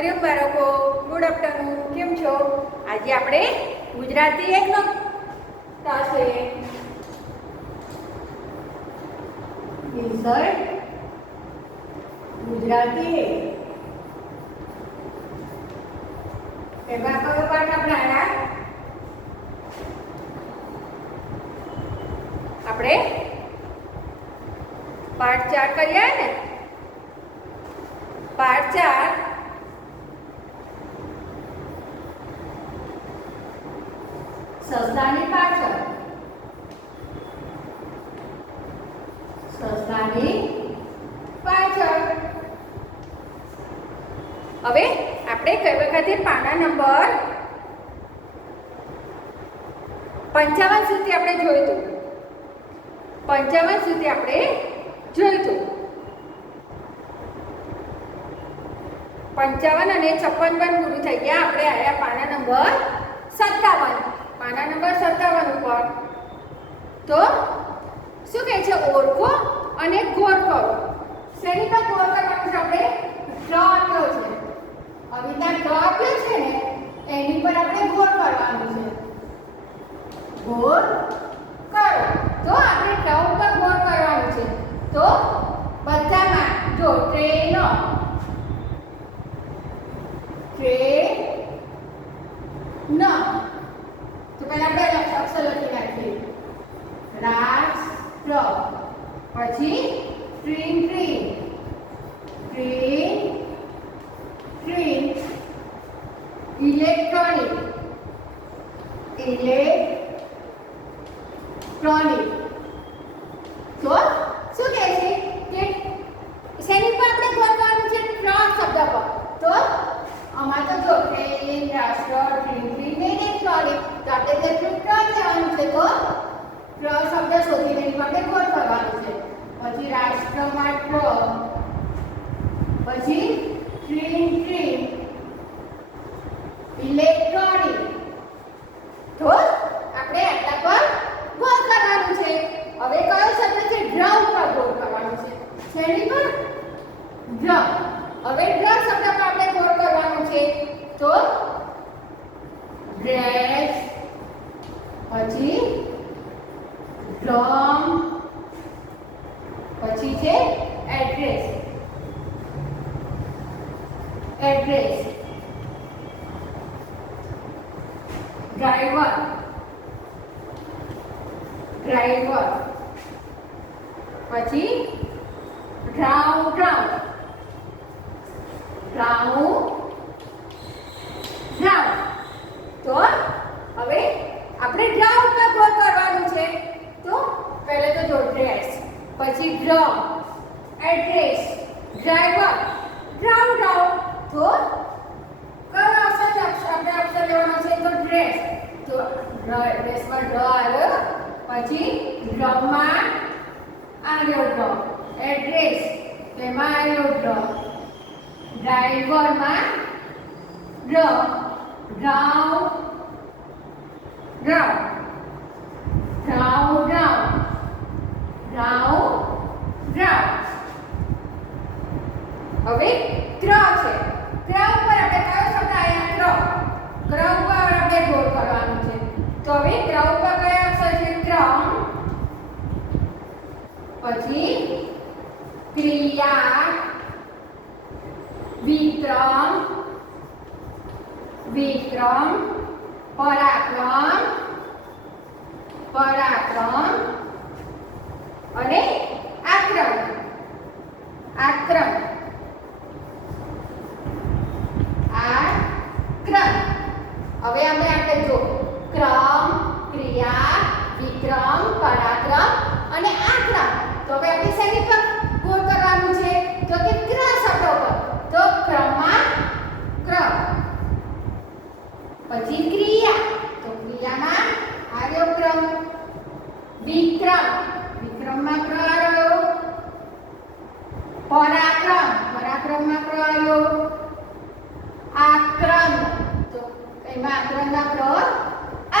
હરિઓમ બાળકો, good afternoon. કેમ છો? આજે આપણે ગુજરાતી એકનો ક્લાસ લઈએ. ઇન્સર્ટ ગુજરાતી એમાં કયો પાઠ આપણે આવ્યા? આપણે પાઠ 4 કરીએ ને. પાઠ 4 સસલાની પાછળ. સસલાની પાછળ. હવે આપણે કઈ વખતે પાના નંબર 55 સુધી આપણે જોયું હતું. 55 સુધી આપણે જોયું હતું. 55 અને 56 પણ પૂરું થઈ ગયા. આપણે આવ્યા પાના નંબર 57. પાના નંબર 57 ઉપર તો શું કહે છે? ઓળખો અને ગોળ કરો. શેની પર ગોળ કરવાનું છે? આપણે ડ્રો આપ્યો છે. હવે ત્યાં ડ્રો આપ્યો છે ને એની પર આપણે ગોળ કરવાનું છે. ગોળ કરો. તો આપણે ડ્રો ઉપર ગોળ કરવાનું છે. તો બધામાં જો ટ્રેન તો પહેલા આપણે અક્ષર લખી નાખીએ. રાષ્ટ્ર, પછી train train train train, electronic electronic. તો શું કહે છે કે શેની પર આપણે ગોળ કરવાનું છે? ટ્રક શબ્દ પર. તો આમાં તો જો ટ્રેન, રાષ્ટ્ર, ટ્રેન ટ્રેન, ઇલેક્ટ્રોનિક. તો આપણે જેટલું ટ્રક લેવાનું છે તો ટ્રક શબ્દ શોધીને એની માટે ગોળ કરવાનું છે. પછી રાષ્ટ્રમાં ટ્રક, પછી ટ્રેન ટ્રેન, ઇલેક્ટ્રોનિક. તો આપણે આટલા પર ગોળ કરવાનું છે. હવે કયો શબ્દ છે? ડ્રમ પર ગોળ કરવાનું છે. શેની પર? ડ્રમ. હવે ડ્રમ શબ્દ પર આપણે ગોળ કરવાનું છે. તો ડ્રેસ, પછી ડ્રમ, પછી છે એડ્રેસ. એડ્રેસ, ડ્રાઈવર, ડ્રાઈવર, પછી ડ્રાઉન ડ્રાઉન, ડ્રાઉન ડ્રાઉન. તો હવે આપણે ડ્રાઉન પર ગોળ કરવાનું છે. તો પહેલા તો જો ડ્રેસ, પછી drum, address, driver, drown drown. તો કયો અક્ષર આપણે અક્ષર લેવાનો છે? તો ડ્રેસ. તો ડ્રેસમાં ડ આવ્યો, પછી ડ્રમમાં આવ્યો ડ્રમ, એડ્રેસ તેમાં આવ્યો ડ્રમ, ડ્રાઈવરમાં drum, drown drown, drown drown, drown drown. હવે ક્ર છે. ક્ર ઉપર આપણે કયો શબ્દ આવ્યા? ક્ર. ક્ર ઉપર આપણે ગોળ કરવાનું છે. તો હવે ક્ર ઉપર કયો અક્ષર છે? ક્રમ, પછી ક્રિયા, વિક્રમ, વિક્રમ, પરાક્રમ, પરાક્રમ, અને આક્રમ, આક્રમ, આક્રમ. હવે આપણે જો ક્રમ, ક્રિયા, વિક્રમ, પરાક્રમ અને આક્રમ. તો હવે આપણે શેની પર ગોળ કરવાનું છે? તો કે ક્ર શબ્દ પર. તો ક્રમમાં ક્રમ, પછી ક્રિયા. તો ક્રિયામાં આવ્યો ક્રમ, વિક્રમ, વિક્રમમાં ક્ર આવ્યો, પરાક્રમ, પરાક્રમમાં ક્ર આવ્યો, આક્રમ. તો એમાં આક્રમમાં ક્ર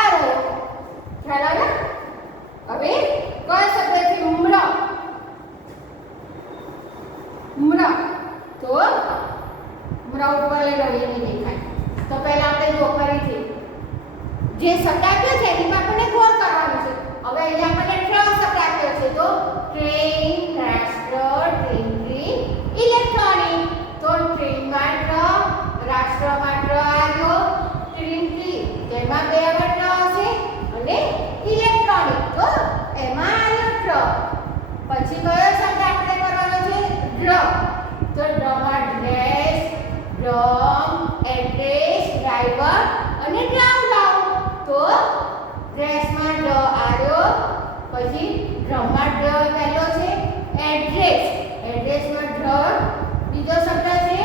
આવ્યો. ખ્યાલ આવ્યો? હવે કયો શબ્દ છે? ઉમ્ર. ઉમ્ર. તો ઉમ્ર ઉપર લઈ લો પછી કયો શબ્દ આપણે કરવાનો છે? ડ્રમ. તો ડ્રમમાં ડ્રેસ, ડ્રમ, એડ્રેસ, ડ્રાઈવર અને ડ્રાઉન. તો ડ્રેસમાં ડ આવ્યો, પછી ડ્રમમાં ડ પહેલો છે એડ્રેસ, એડ્રેસમાં ડ્ર બીજો શબ્દ છે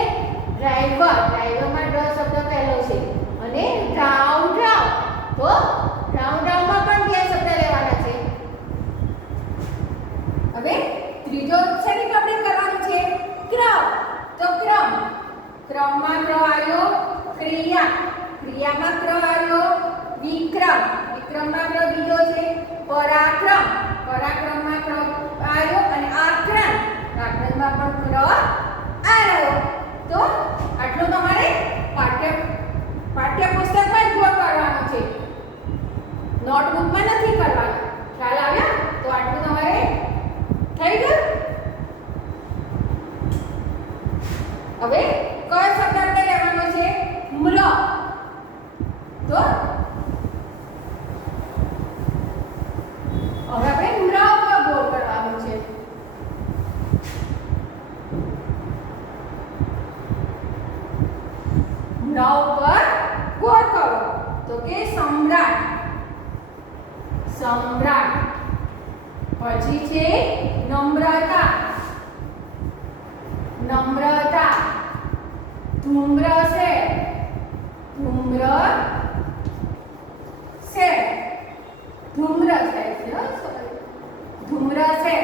ડ્રાઈવર, ડ્રાઈવરમાં ડ શબ્દ પહેલો છે અને ડ્રાઉન. તો ડ્રાઉનમાં પણ બે શબ્દ લેવાના છે. હવે ત્રીજો શેની આપણે કરવાનું છે? ક્રમ. તો ક્રમ, ક્રમમાં ક્ર આવ્યો ક્રિયા, ક્રિયામાં ક્ર આવ્યો વિક્રમ, વિક્રમમાં ક્ર બીજો છે પરાક્રમ, પરાક્રમમાં ક્ર આવ્યો અને આક્રમ, આક્રમમાં પણ ક્ર આવ્યો. તો આટલું તમારે પાઠ્યપુસ્તકમાં જ કરવાનું છે, નોટબુકમાં નથી કરવાનું. ખ્યાલ આવ્યા? તો આટલું તમારે થઈ ગયું. હવે કયો શબ્દ આપણે લેવાનો છે? મ્ર. તો હવે આપણે મ્ર ઉપર ગોળ કરવાનું છે. મ્ર ઉપર ગોળ કરો. તો કે સમ્રાટ, સમ્રાટ. પછી છે નમ્રતા, નમ્રતા. ધૂમ્ર છે, ધૂમ્ર છે, ધૂમ્ર છે, ધૂમ્ર છે.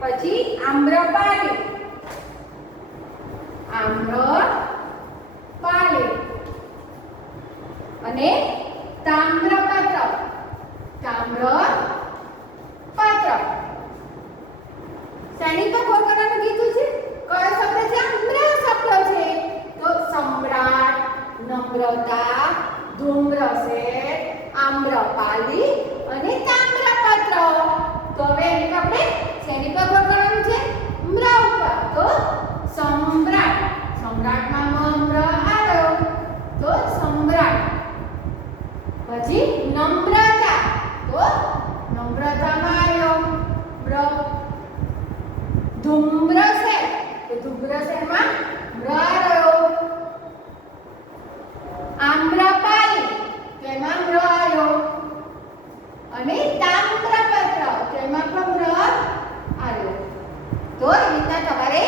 પછી આમ્રપાલી, આમ્રપાલી. અને તામ્રપત્ર, તામ્રપત્ર. શેની પર ગોળ કરવાનું કીધું છે? કયો શબ્દ છે? મ્ર શબ્દ છે. તો સમ્રાટ, નમ્રતા, ધૂમ્રસેન, આમ્રપાલી અને તામ્રપત્ર. તો હવે એને આપણે શેની પર ગોળ કરવાનું છે? મ્ર ઉપર. તો સમ્રાટ, સમ્રાટમાં મ્ર આવ્યો તો સમ્રાટ. પછી નમ્રતા, તો નમ્રતામાં આવ્યો મ્ર. ધૂમ્રસેન, તો ધૂમ્રસેનમાં મ્ર આવ્યો. આમ્રપાલી, તેમાં મ્ર આવ્યો. અને તામ્રપત્ર, તેમાં પણ મ્ર આવ્યો. તો એ રીતના તમારે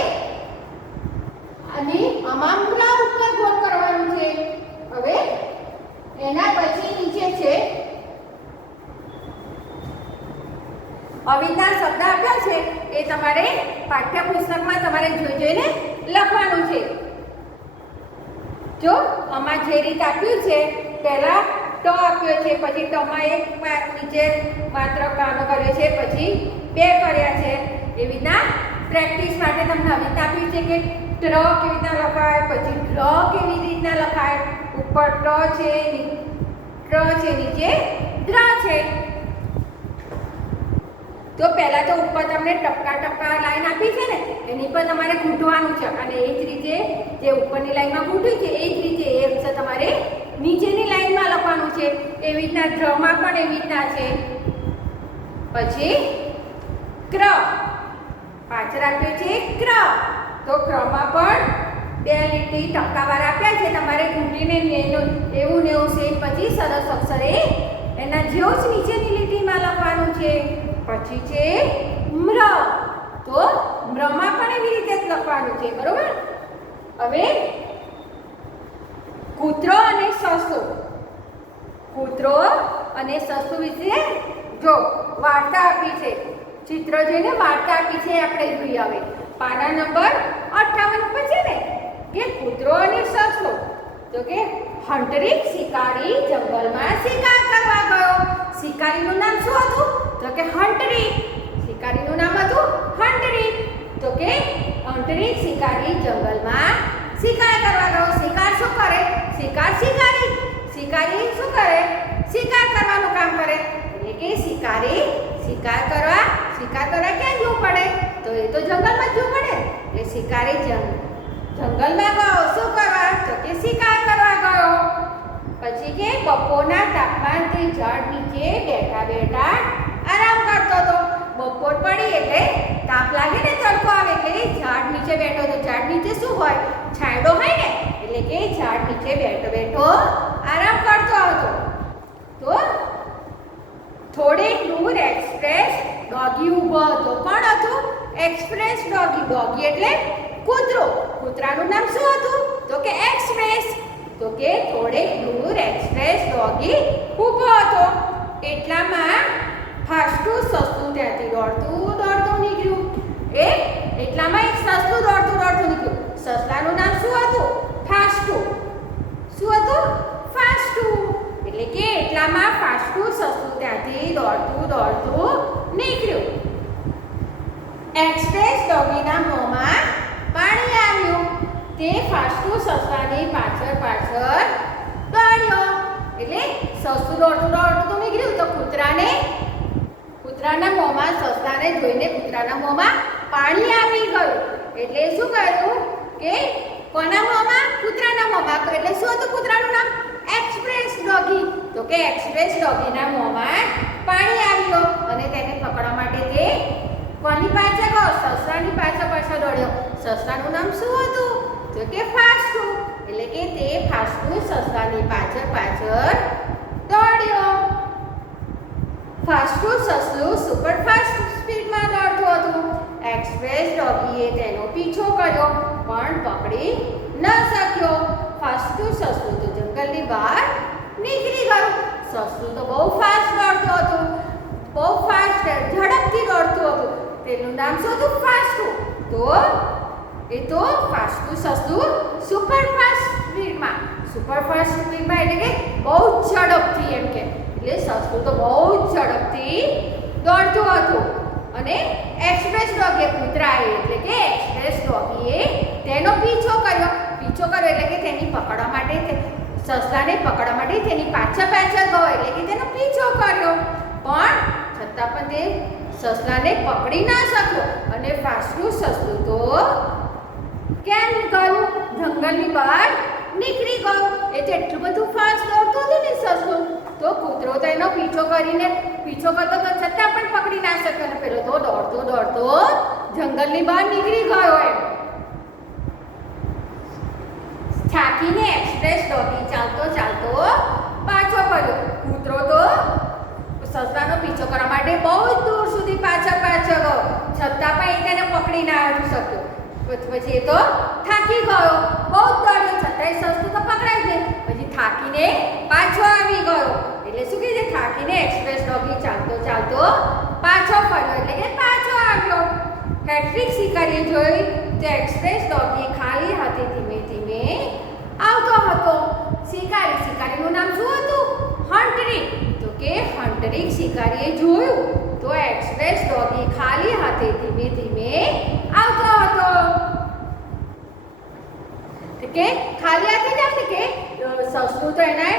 અને આમાં મ્ર ઉપર ગોળ કરવાનું છે. હવે એના પછી નીચે છે અવિના શબ્દ આપ્યા છે એ તમારે પાઠ્યપુસ્તકમાં તમારે જોઈને લખવાનું છે. જો આમાં જે રીત આપ્યું છે, પહેલા ટ આપ્યો છે, પછી ટમાં એક નીચે માત્ર કાનો કર્યો છે, પછી બે કર્યા છે. એવી રીતના પ્રેક્ટિસ માટે તમને આવી રીતના આપ્યું છે કે ટ્ર કેવી રીતના લખાય, પછી ડ્ર કેવી રીતના લખાય. ઉપર ટ છે, ટ્ર છે, નીચે દ્ર છે. તો પહેલા તો ઉપર તમને ટપકા ટપકા લાઈન આપી છે ને, એની પર તમારે ઘૂંટવાનું છે અને એ જ રીતે જે ઉપરની લાઈનમાં ઘૂંટ્યું છે એ જ રીતે એ અક્ષર તમારે નીચેની લાઈનમાં લખવાનું છે. એવી રીતના ડ્રમાં પણ એવી રીતના છે. પછી ક્ર, પાછળ આપ્યો છે ક્ર. તો ક્રમાં પણ બે લીટી ટપકાવાર આપ્યા છે, તમારે ઘૂંટીને એવું ને એવું સેમ પછી સરસ અક્ષરે એના જેવું જ નીચેની લીટીમાં લખવાનું છે. પછી છે મ્ર. તો મ્રમાં પણ એવી રીતે જ લખવાનું છે, બરોબર? હવે કૂતરો અને સસલું, કૂતરો અને સસલું વિશે જો વાર્તા આપી છે, ચિત્ર જોઈને વાર્તા આપી છે આપણે જોઈએ. હવે પાના નંબર 58 પર છે ને કે કૂતરો અને સસલો. તો કે હંટરિક શિકારી જંગલમાં શિકાર કરવા ગયો. શિકારીનું નામ શું હતું? તો કે હંટરિક. શિકારીનું નામ હતું હંટરિક. તો કે હંટરિક શિકારી જંગલમાં શિકાર કરવા ગયો. શિકાર શું કરે? શિકાર શિકારી. શિકારી શું કરે? શિકાર કરવાનું કામ કરે. એટલે કે શિકારી શિકાર કરવા ક્યાં જવું પડે? તો એ તો જંગલમાં જવું પડે. એટલે શિકારી જંગલમાં ગયો શું કરવા? તો કે શિકાર કરવા ગયો. પછી કે બપોરના તાપમાનથી ઝાડ નીચે બેઠા બેઠા આરામ કરતો હતો. બપોર પડી એટલે તાપ લાગે ને, તડકો આવે એટલે ઝાડ નીચે બેઠો હતો. ઝાડ નીચે શું હોય? છાંયડો હોય ને, એટલે કે ઝાડ નીચે બેઠો બેઠો આરામ કરતો હતો. તો થોડેક દૂર એક્સપ્રેસ ડોગી ઊભો હતો. કોણ હતું? Express doggy. ડોગી એટલે કૂતરો. કૂતરાનું નામ શું હતું? તો કે એક્સપ્રેસ. તો કે થોડેક દૂર એક્સપ્રેસ ડોગી ઊભો હતો. એટલામાં ફાસ્ટું સસલું ત્યાંથી દોડતું નીકળ્યું. એટલામાં એક સસલું દોડતું નીકળ્યું. સસલાનું નામ શું હતું? ફાસ્ટું. શું હતું? ફાસ્ટું. એટલે કે એટલામાં ફાસ્ટું સસલું ત્યાંથી દોડતું નીકળ્યું. એક્સપ્રેસ ડોગીના મોંમાં પાણી આવ્યું. તે ફાસ્ટું સસલાની પાછળ દોડ્યો. એટલે સસલું દોડતું નીકળ્યું તો કૂતરાના મોંમાં, સસલાને જોઈને કૂતરાના મોંમાં પાણી આવી ગયું. એટલે શું કર્યું કે કોના મોંમાં? કૂતરાના મોંમાં. એટલે શું હતું કૂતરાનું નામ? Express doggy. તો કે એક્સપ્રેસ ડોગીના મોંમાં પાણી આવ્યું અને તેને પકડવા માટે તે કોની પાછળ ગયો? સસલાની પાછળ દોડ્યો. સસલાનું નામ શું હતું? તો કે ફાસ્ટું. એટલે કે તે ફાસ્ટું સસલાની પાછળ દોડ્યો. ફાસ્ટું સસલું સુપરફાસ્ટ સ્પીડમાં દોડતું હતું. એક્સપ્રેસ ડોગીએ તેનો પીછો કર્યો પણ પકડી ન શક્યો. ફાસ્ટું સસલું તો જંગલની બહાર નીકળી ગયું. સસલું તો બહુ ફાસ્ટ દોડતું હતું. બહુ ફાસ્ટ ઝડપથી દોડતું હતું. તેનું નામ શું હતું? ફાસ્ટું. તો ફાસ્ટું સસલું સુપરફાસ્ટ સ્પીડમાં એટલે કે બહુ ઝડપથી એમ કે. એટલે સસલું તો બહુ ઝડપથી દોડતું હતું અને એક્સપ્રેસ ડોગીએ કૂતરાએ એટલે કે એક્સપ્રેસ ડોગીએ તેનો પીછો કર્યો એટલે કે તેની પકડવા માટે સસલાને પકડવા માટે તેની પાછળ ગયો. એટલે કે તેનો પીછો કર્યો પણ છતાં પણ તે સસલાને પકડી ના શક્યો અને ફાસ્ટું સસલું તો કેમ ગયું? જંગલની બહાર નીકળી ગયું. એ તો એટલું બધું ફાસ્ટ દોડતું હતું ને સસલું. તો કૂતરો તો એનો પીછો કરતો તો છતાં પણ પકડી ના શક્યો અને પેલો તો દોડતો જંગલની બહાર નીકળી ગયો. એમ થાકીને એક્સપ્રેસ ડોગી ચાલતો પાછો પડ્યો. કૂતરો તો સસલાનો પીછો કરવા માટે બહુ દૂર સુધી પાછળ ગયો છતાં પણ એ તેને પકડી ના શક્યો. પછી એ તો થાકી ગયો. બહુ દોડ્યો છતાંય સસલું તો પકડાઈ ગયું. પછી થાકીને પાછો આવી ગયો. એટલે શું કહે છે? થાકીને એક્સપ્રેસ ડોગી ચાલતો પાછો ફર્યો. એટલે કે પાછો આવ્યો. હેટ્રિક શિકારીએ જોઈ તો એક્સપ્રેસ ડોગી ખાલી હાથે ધીમે આવતો હતો. શિકારીનું નામ શું હતું? હન્ટરિક. તો કે હન્ટરિક શિકારીએ જોયું તો એક્સપ્રેસ ડોગી ખાલી હાથે ધીમે આવતો હતો. કે ખાલી હાથે જ આવશે કે સસલું તો એને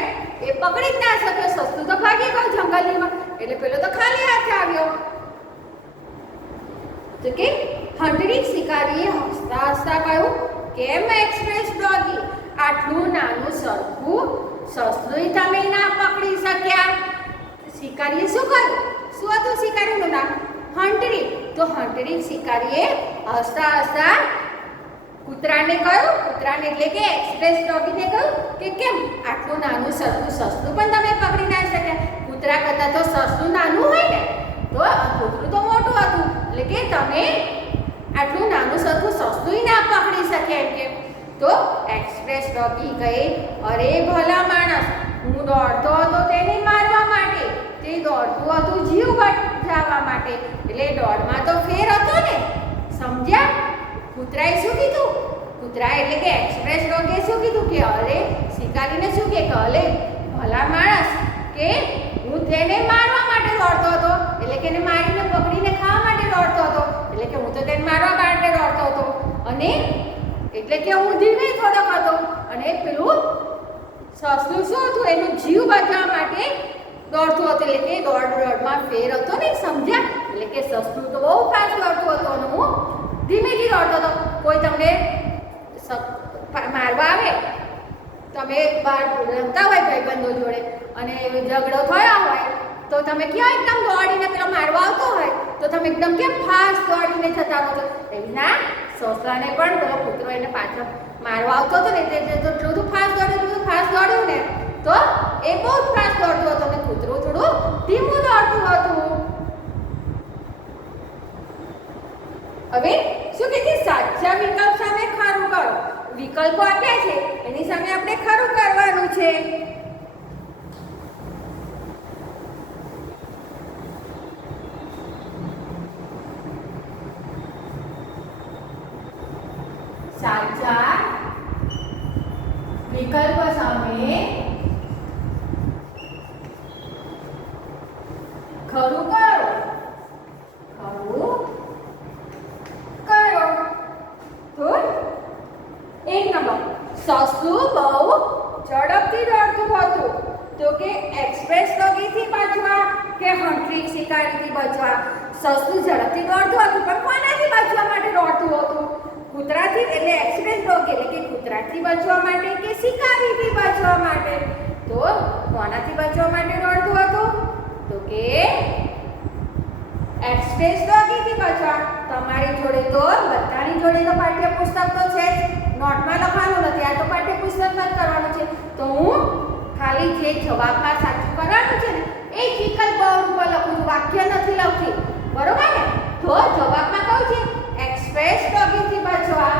પકડી જ ના શક્યો. સસલું તો ભાગી ગયું જંગલમાં. એટલે પેલો તો ખાલી હાથે આવ્યો. તો કે હન્ટરિક શિકારીએ હસતા કહ્યું, કેમ એક્સપ્રેસ ડોગી આટલું નાનું સરખું સસલું તમે ના પકડી શક્યા? શિકારીએ શું કર્યું? શું હતું શિકારીનું નામ? હન્ટરિક. તો હન્ટરિક શિકારીએ હસતા કૂતરાને એટલે કે એક્સપ્રેસ ડોગીને કહ્યું કે કેમ આટલું નાનું સરખું સસલું પણ તમે પકડી ના શક્યા? કૂતરા કરતાં તો સસલું નાનું હોય ને, તો કૂતરું તો મોટું હતું. એટલે કે તમે આટલું નાનું સરખું સસલું ના પકડી શક્યા એમ કે. તો એક્સપ્રેસ ડોગી કહે, અરે ભલા માણસ, હું દોડતો હતો તેને મારવા માટે. તે દોડતું હતું જીવ બચાવવા માટે. એટલે દોડમાં તો ફેર હતો ને, સમજ્યા? કૂતરાએ શું કીધું? કૂતરા એટલે કે એક્સપ્રેસ ડોગીએ શું કીધું કે અરે શિકારીને શું કે અરે ભલા માણસ, કે હું તેને મારવા માટે દોડતો હતો. એટલે કે એને મારીને પકડીને ખાવા માટે દોડતો હતો. એટલે કે હું તો તેને મારવા માટે દોડતો હતો અને એટલે કે હું ધીમે થોડોક હતો અને પેલું સસલું શું હતું? એનું જીવ બચાવવા માટે દોડતું હતું. એટલે કે દોડમાં ફેર હતો ને, સમજ્યા? એટલે કે સસલું તો બહુ ફાસ્ટ દોડતું હતું અને હું ધીમેથી દોડતો હતો. કોઈ તમને મારવા આવે, તમે બહાર રમતા હોય ભાઈબંધો જોડે અને ઝઘડો થયો હોય તો તમે ક્યાં એકદમ દોડીને પેલો મારવા આવતો હોય તો તમે એકદમ કેમ ફાસ્ટ દોડીને જતા રહો છો એવી ના સસલાને પણ પેલો કૂતરો એને પાછળ મારવા આવતો હતો ને એટલે એટલું બધું ફાસ્ટ દોડ્યું ને તો એ બહુ જ ફાસ્ટ દોડતો હતો અને કૂતરો થોડું ધીમું દોડતું હતું. હવે શું કે છે સાચા વિકલ્પ સામે ખરું કરો. વિકલ્પો આપ્યા છે એની સામે આપણે ખરું કરવાનું છે. સાચા વિકલ્પ સામે ખરું કરો. ખરું કરો. તો 1 નંબર સસલું બહુ ઝડપથી દોડતું હતું તો કે એક્સપ્રેસ ડોગીથી બચવા કે હંટ્રિક શિકારીથી બચવા. સસલું ઝડપથી દોડતું હતું પણ કોનાથી બચવા માટે દોડતું હતું? કૂતરાથી એટલે એક્સપ્રેસ ડોગ એટલે કે કૂતરાથી બચવા માટે કે શિકારીથી બચવા માટે. તો કોનાથી બચવા માટે દોડતું હતું? તો કે એક્સપ્રેસ ડોગીથી બચવા. તમારી જોડે તો બધાની જોડે તો પાઠ્યપુસ્તક તો છે જ, નોટમાં લખવાનું નથી. આ તો પાઠ્યપુસ્તકમાં જ કરવાનું છે. તો હું ખાલી જે જવાબમાં સાચું કરવાનું છે ને એ જ વિકલ્પ બોર્ડ ઉપર લખું છું, વાક્ય નથી લખતી. બરોબર ને? તો જવાબમાં કહું છે એક્સપ્રેસ ડોગીથી બચવા.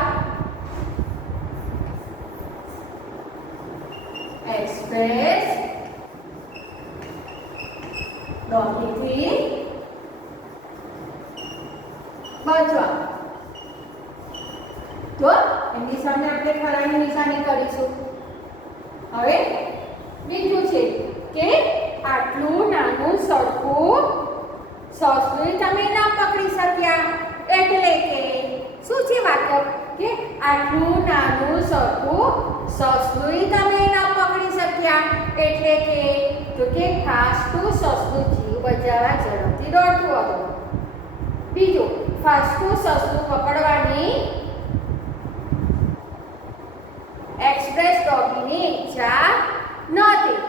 એક્સપ્રેસ ડોગીથી બચવા. તો એની સામે આપણે ખરાની નિશાની કરીશું. હવે બીજું છે કે આટલું નાનું સરખું સસલું તમે ન પકડી શક્યા એટલે કે શું છે વાક્ય કે આટલું નાનું સરખું સસલું તમે ન પકડી શક્યા એટલે કે તો કે ફાસ્ટું સસલું જીવ બચાવવા ઝડપથી દોડતું હતું. બીજું ફાસ્ટું સસલું પકડવાની એક્સપ્રેસ ડોગીની ઈચ્છા નહોતી.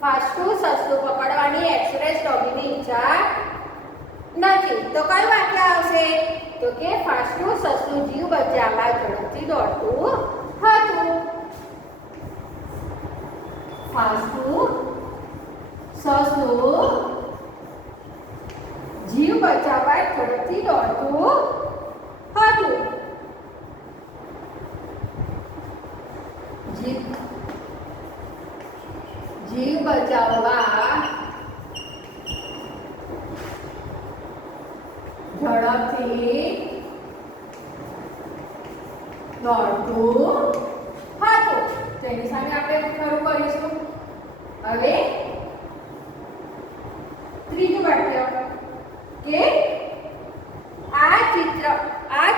ફાસ્ટું સસલું પકડવાની એક્સપ્રેસ ડોગીની ઈચ્છા નથી. તો કયું વાક્ય આવશે? તો કે ફાસ્ટું સસલું જીવ બચાવવા ઝડપથી દોડતું હતું. ફાસ્ટું સસલું જીવ બચાવવા ઝડપથી દોડતું હતું. જીવ બચાવવા ઝડપથી દોડતું હતું. તેની સામે આપણે ખરું કરીશું. હવે ત્રીજું વાક્ય કે આ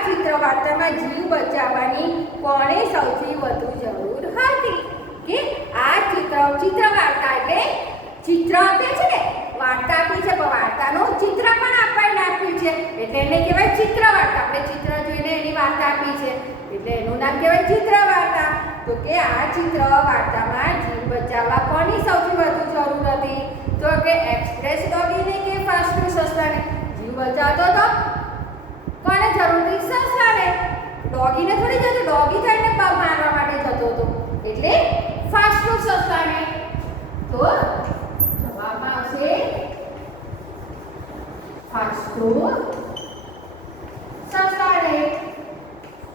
ચિત્ર વાર્તામાં જીવ બચાવવાની કોણે સૌથી વધુ જરૂર હતી? કે આ ચિત્ર વાર્તા એટલે ચિત્ર આપે છે ને, વાર્તા આપી છે પણ વાર્તાનું ચિત્ર પણ આપણને આપ્યું છે એટલે એને કહેવાય ચિત્ર વાર્તા. આપણે ચિત્ર જોઈને એની વાર્તા આપી છે એટલે એનું નામ કહેવાય ચિત્ર વાર્તા. તો કે આ ચિત્ર વાર્તામાં જીવ બચાવવા કોની સૌથી વધુ જરૂર હતી? તો કે એક્સપ્રેસ ડોગીને કે ફાસ્ટું સસલાને? જીવ બચાવતો તો કોને જરૂર હતી? સસલાને. ડોગીને થોડી જતો, ડોગી થઈને મારવા માટે જતો હતો એટલે ફાસ્ટું સસલાને. તો જવાબમાં આવશે ફાસ્ટું સસલાને.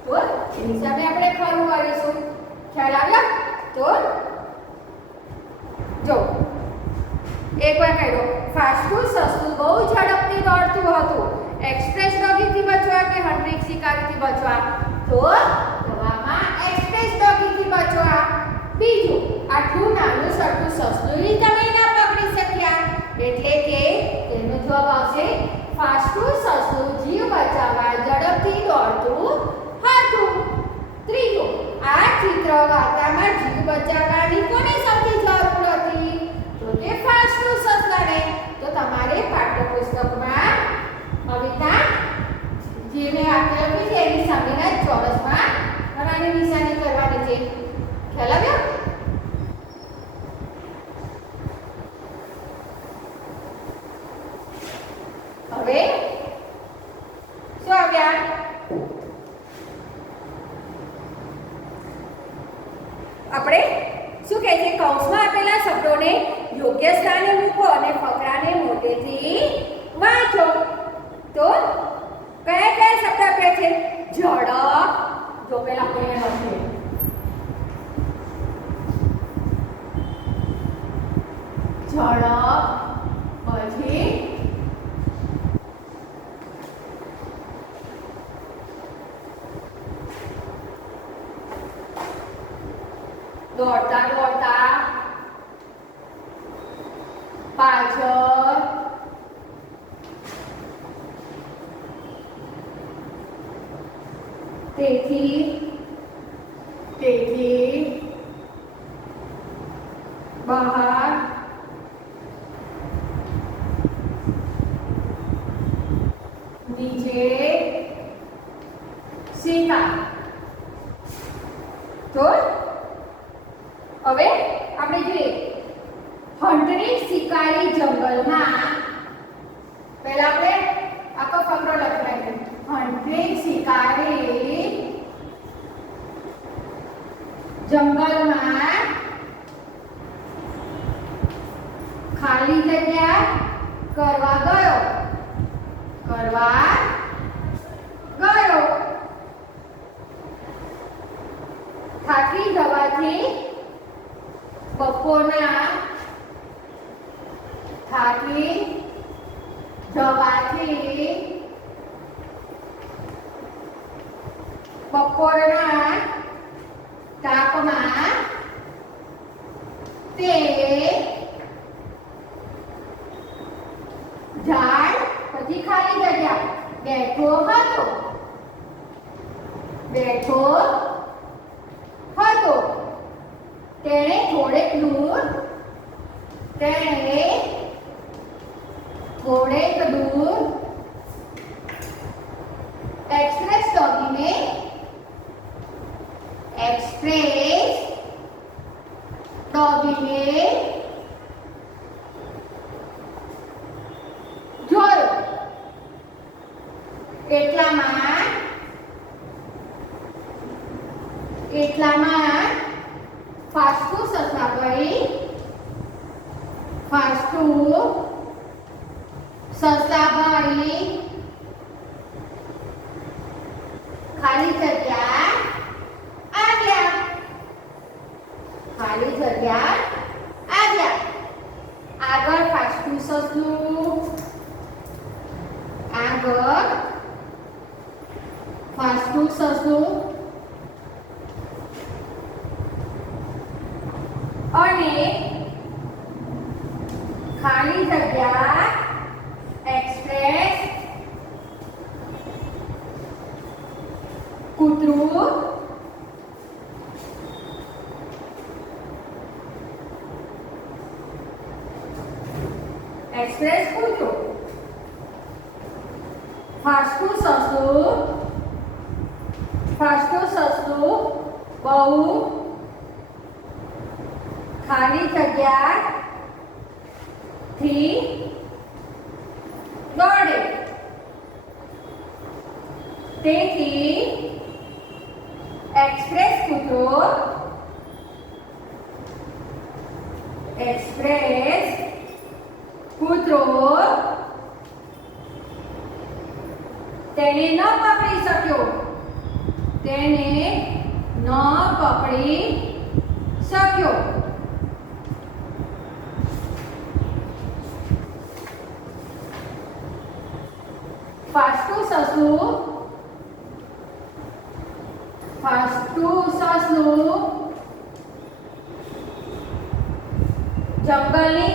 તો એની સામે આપણે ખરું કરીશું. ખ્યાલ આવ્યો? તો જો એકવાર કહી દો ફાસ્ટું સસલું બહુ ઝડપથી દોડતું હતું. એક્સપ્રેસ ડોગીથી બચવા કે હંટ્રિક શિકારીથી બચવા? તો જવાબમાં એક્સપ્રેસ ડોગીથી બચવા. બીજું આટલું નાનું સરખું સસલું તમે ના પકડી શક્યા એટલે કે એનો જવાબ આવશે ફાસ્ટું સસલું જીવ બચાવવા ઝડપથી દોડતું હતું. ત્રીજું આ ચિત્ર વાર્તામાં જીવ બચાવવાની કોને સૌથી જરૂર હતી? તો કે ફાસ્ટું સસલાને. તો તમારે પાઠ્યપુસ્તકમાં કવિતા જે મેં વાક્ય લખ્યું છે એની સામેના ચોરસમાં ખરાની નિશાની કરવાની છે. ખ્યાલ આવ્યો? હવે આવ્યા? આપણે શું કહે છે, કૌંસમાં આપેલા શબ્દોને યોગ્ય સ્થાને મૂકો અને ફકરાને મોટેથી વાંચો. તો કયા કયા શબ્દ આપ્યા છે? ઝડપ, જો પેલા આપણે લખીએ, ઝડપ, પછી દોડતા દોડતા, પાછળ, તેથી, બહાર, નીચે, સીધા. તો હવે આપણે જોઈએ, હંટરી શિકારી જંગલમાં, પહેલા આપણે આખો ફકરો લખવાનો. હંટરી શિકારી જંગલમાં ખાલી જગ્યા કરવા ગયો. થાકી જવાથી બપોરના તાપમાં તે ઝાડ પછી ખાલી જગ્યા બેઠો હતો. તેણે થોડેક દૂર એક્સપ્રેસ ડોગીને જોયો. એટલામાં ફાસ્ટુ સસલાભાઈ ખાલી જગ્યા આવ્યા. આગળ ફાસ્ટુ સસલું અને ખાલી જગ્યા એક્સપ્રેસ કૂતરું ફાસ્ટુ સસલું બહુ ખાલી જગ્યાથી દોડે. તેથી એક્સપ્રેસ કૂતરો તેને ન પકડી શક્યો. ફાસ્ટુ સસલું જંગલની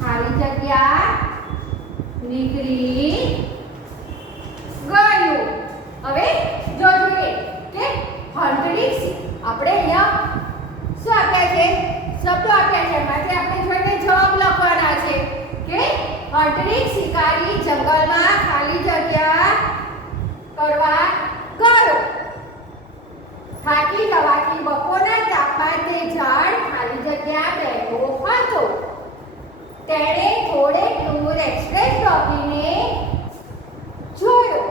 ખાલી જગ્યા નીકળી ગયું. હવે જો જોઈએ કે હંટરી, આપણે અહીંયા શું આપ્યા છે? શબ્દો આપ્યા છે. એમાંથી આપણે જોઈને જવાબ લખવાના છે કે હંટરી શિકારી જંગલમાં ખાલી જગ્યા કરવા ગયો. થાકી જવાથી બપોરના તાપમાં તે ઝાડ ખાલી જગ્યા બેઠો હતો. તેણે થોડેક દૂર એક્સપ્રેસ ડોગીને જોયો.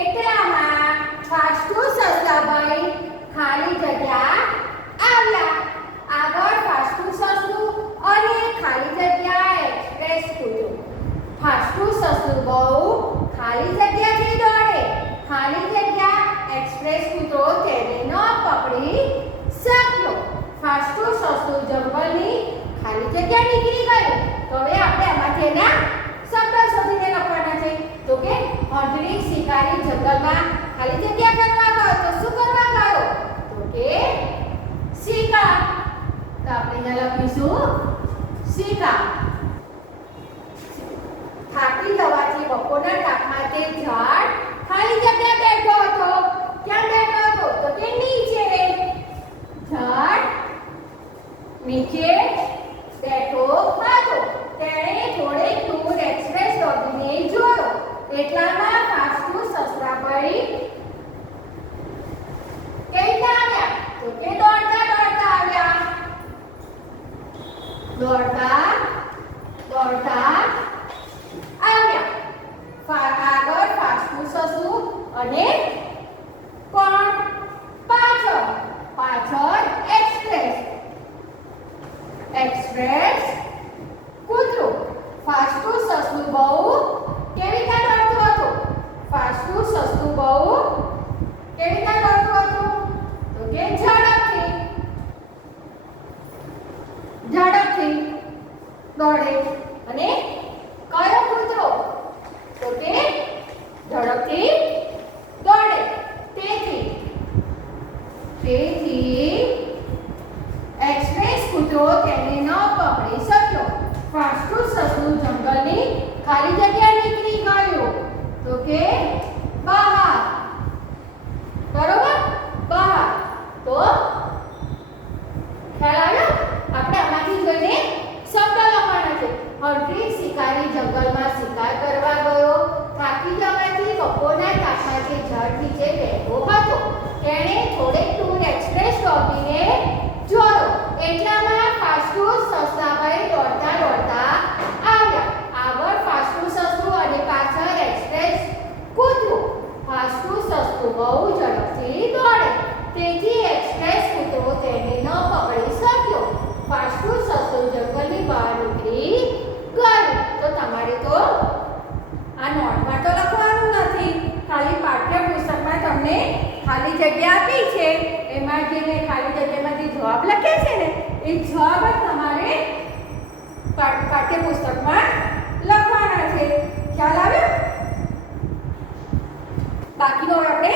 એટલામાં ફાસ્ટુ સસલાભાઈ ખાલી જગ્યા આવ્યા. આગળ ફાસ્ટુ સસલું અને ખાલી જગ્યા એક્સપ્રેસ કૂદ્યો. ફાસ્ટુ સસલું બહુ ખાલી જગ્યાથી દોડે. ખાલી જગ્યા એક્સપ્રેસ કૂતરો તેને ન પકડી શક્યો. ફાસ્ટુ સસલું જંગલની ખાલી જગ્યા નીકળી ગયું. તો હવે આપણે આમાંથી એના શબ્દ શોધીને લખવાના છે. તો કે હંટરી શિકારી જંગલમાં ખાલી જગ્યા કરવા ગયો. તો શું કરવા ગયો? તો કે શિકાર. તો આપણે અહીંયા લખીશું શિકાર. થાકી જવાથી બપોરના તાપમાં તે ઝાડ ખાલી જગ્યા બેઠો હતો. ક્યાં બેઠો હતો? તો કે નીચે. ઝાડ નીચે બેઠો હતો. તેણે થોડેક દૂર એક્સપ્રેસ ડોગીને જોયો. એટલામાં ફાસ્ટુ સસલાભાઈ કેતા આવ્યા. તો કે દોડતા દોડતા આવ્યા. દોડતા દોડતા આવ્યા. આગળ ફાસ્ટુ સસલું અને પણ પાછળ પાછળ એક્સપ્રેસ એક્સપ્રેસ કૂતરો. ફાસ્ટુ સસલું બહુ કેવી રીતે દોડતું હતું? ફાસ્ટુ સસલું બહુ કેવી રીતે દોડતું હતું? તો કે ઝડપથી ઝડપથી દોડે. અને કયો કૂતરો? તો કે ઝડપથી દોડે. તેથી એક્સપ્રેસ કૂતરો તેને ન પકડી શક્યો. ફાસ્ટુ સસલું જંગલની ખાલી જગ્યા નીકળી ગયું. તો કે બહાર. બરોબર? બહાર. તો ખ્યાલ આવ્યો? આપણે આમાંથી જોઈને શબ્દ લખવાના છે. હંટરી શિકારી જંગલમાં શિકાર કરવા ગયો. થાકી જવાથી બપોરના તાપમાંથી ઝાડ નીચે બેઠો હતો. તેણે થોડેક દૂર એક્સપ્રેસ ડોગીને જોયો. એટલામાં ફાસ્ટુ સસલાભાઈ દોડતા દોડતા આવ્યા. આગળ ફાસ્ટુ સસલું અને પાછળ એક્સપ્રેસ કૂતરો. ફાસ્ટુ સસલું બહુ ઝડપથી દોડે. તેથી એક્સપ્રેસ કૂતરો તેને ન પકડી શક્યો. ફાસ્ટુ સસલું જંગલની બહાર નીકળી ગયું. તો તમારે તો આ નોટમાં તો લખવાનું નથી. ખાલી પાઠ્યપુસ્તકમાં તમને ખાલી જગ્યા આપી છે. એમાં જે મેં ખાલી જગ્યામાંથી જવાબ લખ્યા છે ને એ જવાબ જ તમારે પાઠ્યપુસ્તકમાં લખવાના છે. ખ્યાલ આવ્યો? બાકીનો આપણે